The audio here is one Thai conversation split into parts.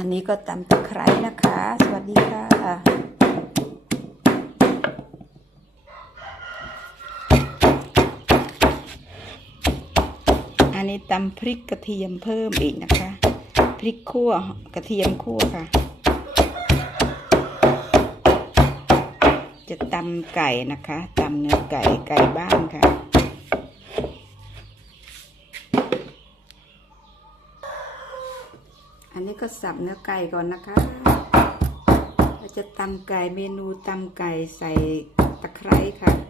อันนี้ก็ตำตะไคร้นะคะ สวัสดีค่ะ อันนี้ตำพริกกระเทียมเพิ่มอีกนะคะ พริกขั่วกระเทียมขั่วค่ะ จะตำไก่นะคะตำเนื้อไก่ไก่บ้านค่ะ อันนี้ก็สับเนื้อไก่ก่อนนะคะ เราจะตำไก่เมนูตำไก่ใส่ตะไคร้ค่ะ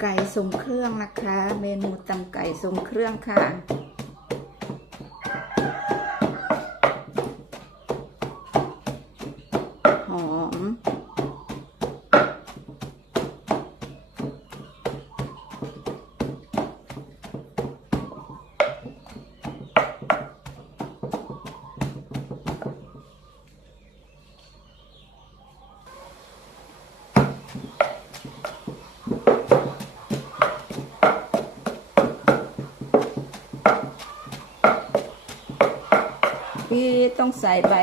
ไก่ทรงเครื่องนะคะ เมนูตำไก่ทรงเครื่องค่ะ หอม พี่ ต้องใส่ใบ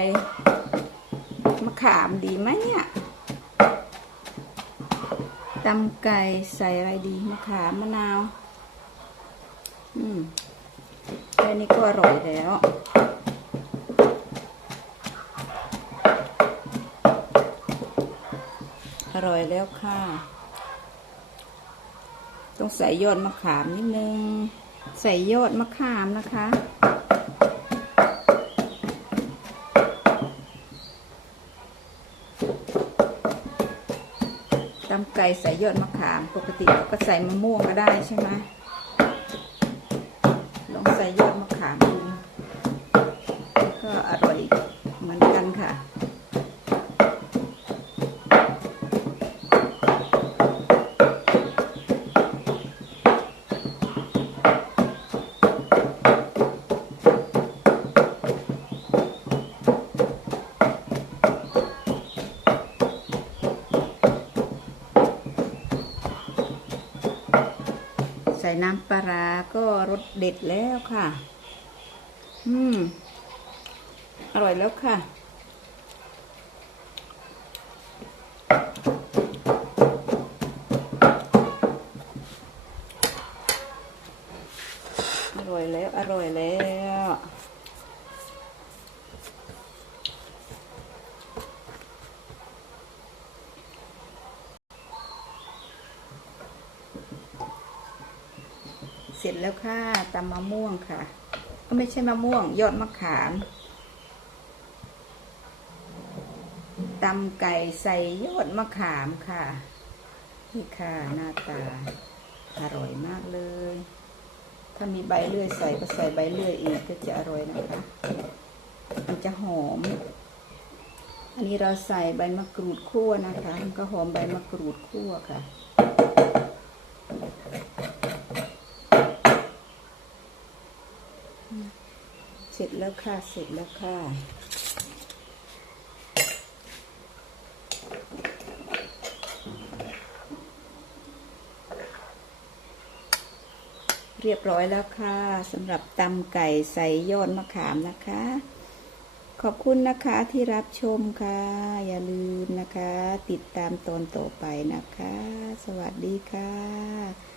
มะขามดีไหมเนี่ยตำไก่ใส่อะไรดีมะขามมะนาว อืมแค่นี้ก็อร่อยแล้วอร่อยแล้วค่ะ ต้องใส่ยอดมะขามนิดนึง ใส่ยอดมะขามนะคะ ตำไก่ใส่ยอดมะขาม ปกติเราก็ใส่มะม่วงก็ได้ใช่ไหมลองใส่ยอดมะขามดูก็อร่อยเหมือนกันค่ะ ใส่น้ำปลาราก็รสเด็ดแล้วค่ะ อืม อร่อยแล้วค่ะ อร่อยแล้ว อร่อยแล้ว เสร็จแล้วค่ะตำมะม่วงค่ะ ก็ไม่ใช่มะม่วง ยอดมะขามตำไก่ใส่ยอดมะขามค่ะ นี่ค่ะหน้าตา อร่อยมากเลย ถ้ามีใบเลื่อยใส่ก็ใส่ใบเลื่อยอีกก็จะอร่อยนะคะ มันจะหอม อันนี้เราใส่ใบมะกรูดคั่วนะคะ มันก็หอมใบมะกรูดคั่วค่ะ เสร็จแล้วค่ะ เสร็จแล้วค่ะ เรียบร้อยแล้วค่ะสำหรับตำไก่ใส่ยอดมะขามนะคะ ขอบคุณนะคะที่รับชมค่ะ อย่าลืมนะคะ ติดตามตอนต่อไปนะคะ สวัสดีค่ะ